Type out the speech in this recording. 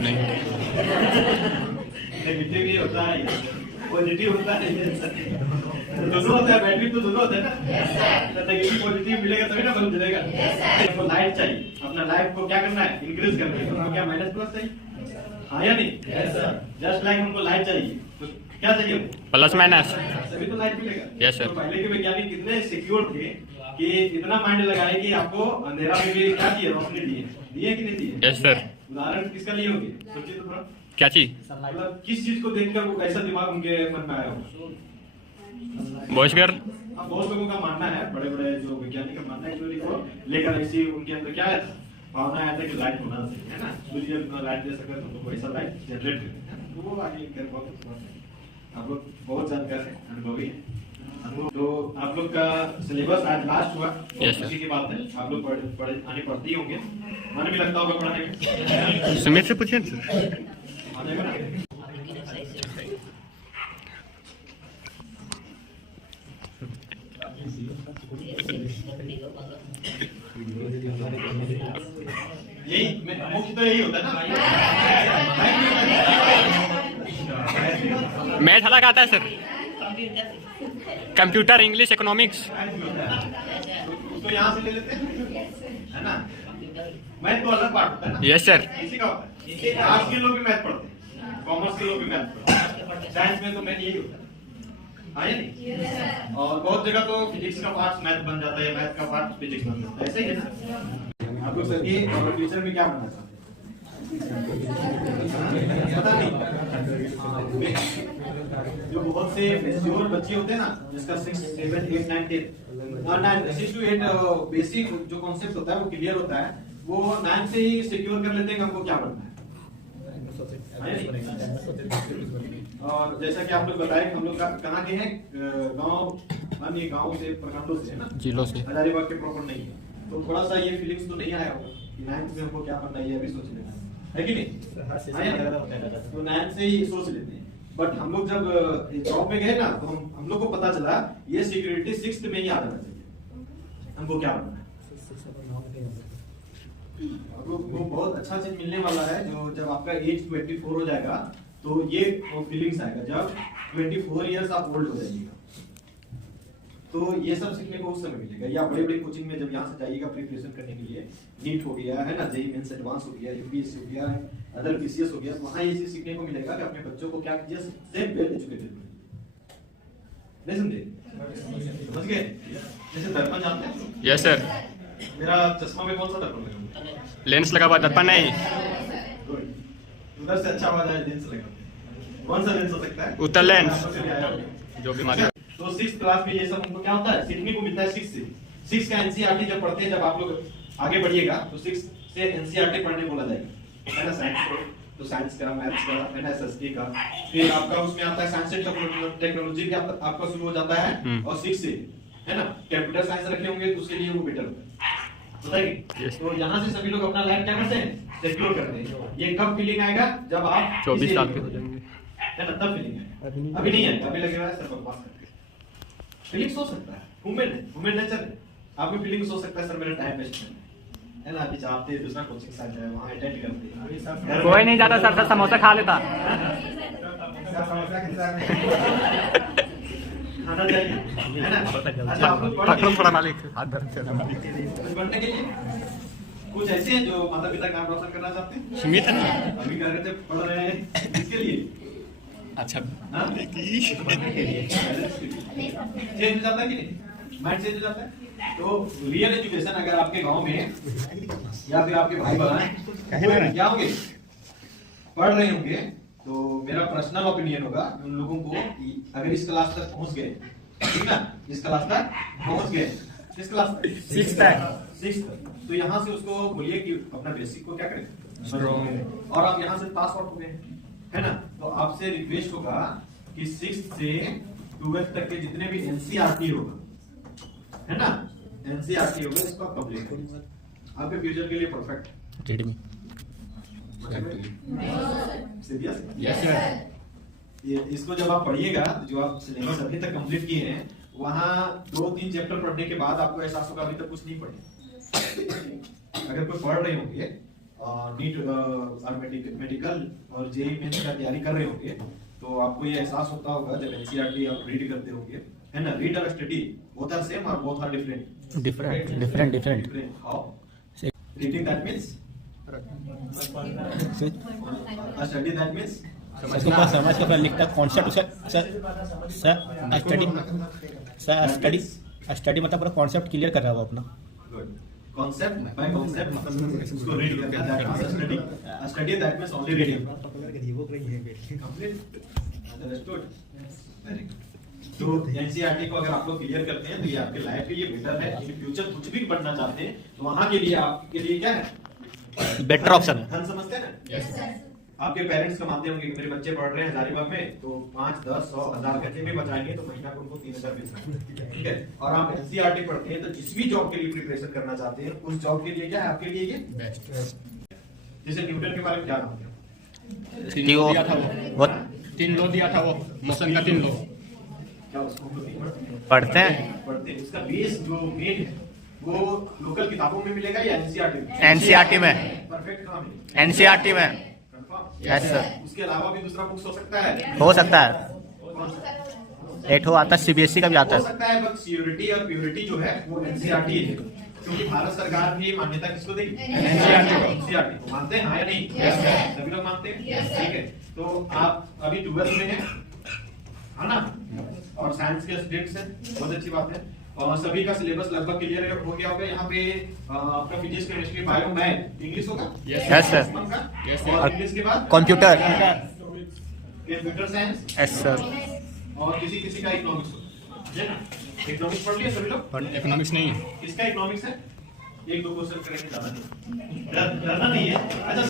नहीं। नेगेटिव ये होता है, पॉजिटिव होता है, दोनों होता है, बैटरी तो दोनों होता है ना। नेगेटिव पॉजिटिव मिलेगा तभी ना बल्ब जलेगा। आपको लाइट चाहिए, अपना लाइफ को क्या करना है, इंक्रीज करना है। तो क्या माइनस प्लस चाहिए? हाँ या नहीं? जस्ट लाइक हमको लाइट चाहिए, तो क्या चाहिए? प्लस माइनस, तभी तो लाइट मिलेगा। Yes sir. तो पहले के वैज्ञानिक कितने सिक्योर थे कि इतना माइंड लगाए कि आपको अंधेरा में भी क्या चाहिए, रोशनी दिए, दिए कि नहीं दिए? Yes sir. उदाहरण किसका लिए होंगे, सोचिए तो थोड़ा। क्या चीज? मतलब किस चीज को देखकर वो ऐसा दिमाग उनके मन में आया होगा? Voice girl. अब बहुत लोगों का मानना है, बड़े बड़े जो वैज्ञानिक का मानना है कि को लेकर ऐसी उनके अंदर क्या है, भावना आया था कि लाइट होना चाहिए, है ना। सूर्य लाइट दे सकता है तो वैसा लाइट जनरेट करते हैं। तो वो आगे कर बहुत आप लोग बहुत जानकार है, अनुभवी है। तो आप लोग का सिलेबस आज लास्ट हुआ, खुशी की बात है। आप लोग आने पढ़ते ही होंगे, मन भी लगता होगा पढ़ने में। सुमित से पूछिए सर। आने में ना यही मुख्य तो यही होता है ना। मैथ अलग आता है सर, कंप्यूटर, इंग्लिश, इकोनॉमिक्स। उसको यहाँ से ले लेते हैं, है ना। मैथ तो अलग पार्ट होता है ना। Yes sir. इसी का होता है। आर्ट्स के लोग भी मैथ पढ़ते हैं, कॉमर्स के लोग भी मैथ पढ़ते हैं, साइंस में तो मैथ यही होता है। हाँ या नहीं? और बहुत जगह तो फिजिक्स का पार्ट मैथ बन जाता है, मैथ का पार्ट फिजिक्स बन जाता है, ऐसे ही है ना। आप लोग सर ये और फ्यूचर में क्या बनना चाहते हैं? पता नहीं। जो बहुत से मैच्योर बच्चे होते हैं ना, जिसका 6, 7, 8, 9, 10 6 to 8 बेसिक जो कॉन्सेप्ट होता है वो क्लियर होता है, वो 9 से ही सिक्योर कर लेते हैं कि हमको क्या बनना है। और जैसा कि आप लोग बताए, हम लोग कहाँ के हैं, गांव, अन्य गांव से, प्रखंडों से, है ना, जिलों से। हजारीबाग के प्रॉपर नहीं है, तो थोड़ा सा ये फीलिंग्स तो नहीं आया होगा कि 9th में हमको क्या बनना है, ये अभी सोच लेना है कि नहीं? तो 9th से ही सोच लेते हैं। बट हम लोग जब जॉब में गए ना, तो हम लोग को पता चला ये सिक्योरिटी 6th में ही आ जाना चाहिए। हमको क्या बनना है, वो बहुत अच्छा चीज मिलने वाला है। जो जब आपका एज 24 हो जाएगा तो ये फीलिंग्स आएगा, जब 24 इयर्स आप ओल्ड हो जाइएगा, तो ये सब सीखने को उस समय मिलेगा। या बड़े बड़े कोचिंग में जब यहाँ से जाइएगा प्रिपरेशन करने के लिए, नीट हो गया है ना, जेईई मेंस एडवांस हो गया, यूपीएससी हो गया, अदर पीसीएस हो गया, तो वहाँ ये चीज सीखने को मिलेगा कि अपने बच्चों को क्या कीजिए, सबसे वेल एजुकेटेड बनाइए। नहीं समझे? समझ गए? जैसे दर्पण जानते हैं? Yes sir. मेरा चश्मा में कौन सा दर्पण लगा? लेंस लगा हुआ, दर्पण नहीं। उधर से अच्छा आवाज आया, लेंस लगा। कौन सा लेंस हो सकता है? उत्तर लेंस, जो भी हमारे। तो 6th क्लास में ये सब हमको क्या होता है, सीखने को मिलता है 6 से। 6 का एनसीईआरटी जब पढ़ते हैं, जब आप लोग आगे बढ़िएगा तो 6 से एनसीईआरटी पढ़ने बोला जाएगा, है ना। साइंस को तो साइंस का, मैथ्स का, है ना, एसएसटी का, फिर आपका उसमें आता है साइंस एंड टेक्नोलॉजी का आपका शुरू हो जाता है, और 6 से, है ना, कंप्यूटर साइंस रखे होंगे तो उसके लिए वो बेटर होता है, बताइए। तो यहाँ से सभी लोग अपना लाइफ क्या करते हैं, सिक्योर करते हैं। ये कब फीलिंग आएगा, जब आप 24 साल के हो जाएंगे, है ना, तब फीलिंग आएगा। अभी नहीं है, अभी लगेगा सर बकवास करते। फीलिंग्स हो सकता है, ह्यूमन नेचर है। आप में फीलिंग्स हो सकता है सर मेरा टाइम वेस्ट है ना, अभी चाहते हैं दूसरा कोचिंग साइट है, वहाँ अटेंड करते हैं। कोई नहीं जाता सर, समोसा खा लेता। खाना चाहिए, है ना। अच्छा, आप लोग पकड़ो थोड़ा मालिक, हाथ दर्द कर रहा है। बनने के लिए कुछ ऐसे हैं जो माता पिता का नाम रोशन करना चाहते हैं? सुमित है ना, अभी क्या कहते हैं, पढ़ रहे हैं इसके लिए। अच्छा, चेंज हो जाता है कि नहीं, माइंड चेंज हो जाता है। तो रियल एजुकेशन अगर आपके गांव में या फिर आपके भाई बहन क्या होंगे, पढ़ रहे होंगे, तो मेरा पर्सनल ओपिनियन होगा उन लोगों को, अगर इस क्लास तक पहुंच गए, ठीक ना, इस क्लास तक पहुंच गए, किस क्लास तक? 6th तक। तो यहाँ से उसको बोलिए कि अपना बेसिक को क्या करें, और आप यहाँ से पास आउट हो गए, है ना। तो आपसे रिक्वेस्ट होगा कि 6th से 12th तक के जितने भी एनसीईआरटी होगा, है ना, एनसीईआरटी होगा, इसको आप कंप्लीट करिए, आपके फ्यूचर के लिए परफेक्ट। सीरियस? Yes sir. ये इसको जब आप पढ़िएगा, जो आप सिलेबस अभी तक कंप्लीट किए हैं, वहाँ 2-3 चैप्टर पढ़ने के बाद आपको एहसास होगा अभी तक कुछ नहीं पढ़े। अगर कोई पढ़ रहे होंगे नीट और मेडिकल और जेई मेंस का तैयारी कर रहे होंगे तो आपको ये एहसास होता होगा जब एनसीईआरटी आप रीड करते होंगे, है ना? रीड और स्टडी बोथ आर सेम और both are different? Different how? Reading that means study that means उसको पूरा समझ के पूरा लिखता कॉन्सेप्ट उसका स्टडी मतलब पूरा कॉन्सेप्ट क्लियर कर रहा है वो अपना। गुड। कॉन्सेप्ट बाय कॉन्सेप्ट मतलब उसको रीड करना है, study study that means only reading. Complete understood? Very good. तो एनसीईआरटी को अगर आप लोग क्लियर करते हैं तो ये आपके लाइफ के लिए बेटर है। इन फ्यूचर कुछ भी बनना चाहते हैं तो वहां के लिए आपके लिए क्या है? बेटर ऑप्शन है। धन समझते हैं ना? आपके पेरेंट्स कमाते होंगे कि मेरे बच्चे पढ़ रहे हैं हजारीबाग में तो 5, 10, 100, 1000 कैसे भी बचाएंगे तो महीना को उनको 3000 मिलता है, ठीक है? और आप एनसीईआरटी पढ़ते हैं तो जिस भी जॉब के लिए प्रिपरेशन करना चाहते हैं उस जॉब के लिए क्या है आपके लिए ये बेस्ट। जैसे न्यूटन के बारे में क्या नाम है? दिया था वो 3 लॉ दिया था वो मोशन का 3 लॉ क्या उसको हम लोग नहीं पढ़ते पढ़ते हैं। पढ़ते हैं। उसका बेस जो मेन है वो लोकल किताबों में मिलेगा या एनसीईआरटी में? एनसीईआरटी में। परफेक्ट कहाँ मिलेगा? एनसीईआरटी में। कंफर्म? Yes sir. उसके अलावा भी दूसरा बुक्स हो सकता है? हो सकता है। कौन सा? एक हो आता है सीबीएसई का भी आता हो है। सकता है बट सिक्योरिटी और प्योरिटी जो है वो एनसीईआरटी है क्योंकि भारत सरकार भी मान्यता किसको देगी? एनसीईआरटी को। मानते हैं हाँ या नहीं? सभी लोग मानते हैं, ठीक है? तो आप अभी 12th में हैं, है ना? और साइंस के स्टूडेंट्स हैं, बहुत अच्छी बात है। और सभी का सिलेबस लगभग क्लियर हो गया होगा। यहाँ पे आपका physics, chemistry, bio, math, English होगा? Yes sir. और इंग्लिश के बाद computer. Computer science yes sir. और किसी का इकोनॉमिक्स होगा, है ना? इकोनॉमिक्स पढ़ लिया सभी लोग? इकोनॉमिक्स नहीं है। किसका इकोनॉमिक्स है? 1-2 क्वेश्चन करेंगे, ज्यादा नहीं। डरना नहीं है। अच्छा